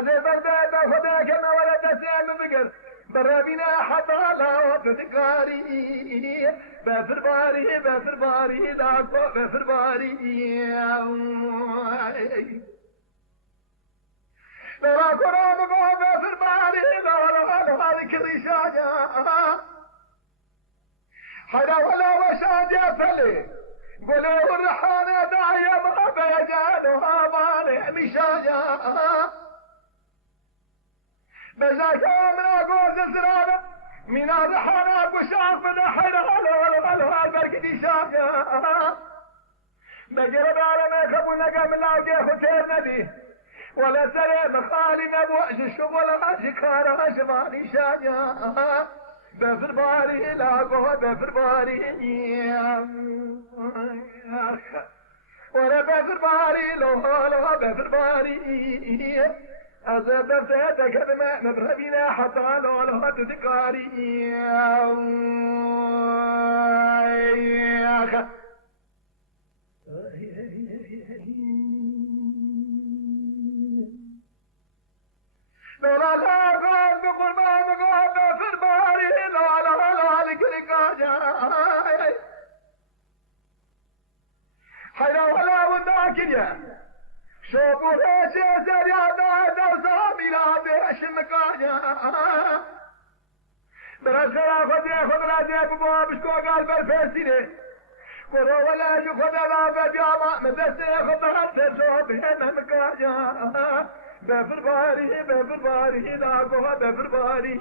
زي برداد خدا كما ولد سيان بقر برابينا حتى لا تذكاري بفر باري لاكو بفر باري لا قرآن بفر باري لا ذكر شاجا حدا ولا وشاجا فلي قلوا الرحانة داعية ما بيجانها مالي مشاجا بذاك من أقول زرانة من الرحانة بشاف من حدا بركتي شاجا بقرب على ما خبونا قبل لاقي ختير نبي ولا سلام خالي نبوء الشغل شكارة شباني شاجا بفر باري لاقوه بفر باري ولا بفر باري لو بفر باري أزاد سيدك دماء مبربنا حتى لو تذكاري لا قال بقول ما بقول في الباري لا لك جاي حيلا ولا وداكن يا شوفوا ايش يا دا سامي لا بيش مكاجا برسلا خد ياخذ لا جاب بابشكو قال بالفاسده ورا ولا ياخذ لا بجامع مدرسه ياخذ حتى شوف هنا مكاجا بفر باري لا قوة بفر باري